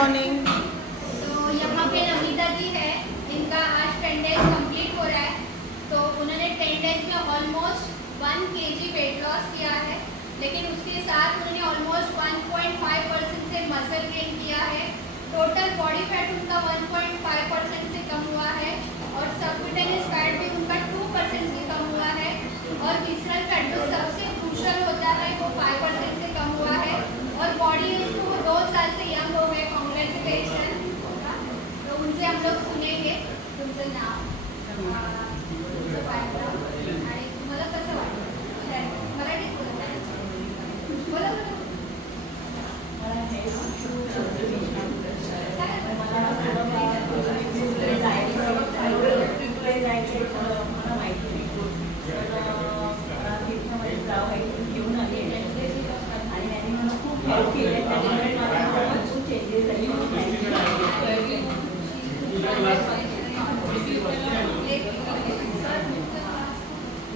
Morning. तो यहाँ पे नमिता जी है, इनका आज 10 डेज कंप्लीट हो रहा है। तो उन्होंने 10 डेज में ऑलमोस्ट 1 kg वेट लॉस किया है, लेकिन उसके साथ उन्होंने ऑलमोस्ट 1.5% से मसल गेन किया है। टोटल बॉडी फैट उनका 1.5% से कम हुआ है और सबक्यूटेनियस फैट भी उनका 2% से कम हुआ है। और विसरल फैट जो सबसे क्रूशियल होता है वो 5% से कम हुआ है। और बॉडी तो वो 2 साल से यंग हो गए। कांग्रेचुलेशन। तो उनसे हम लोग सुनेंगे। तुमसे नाम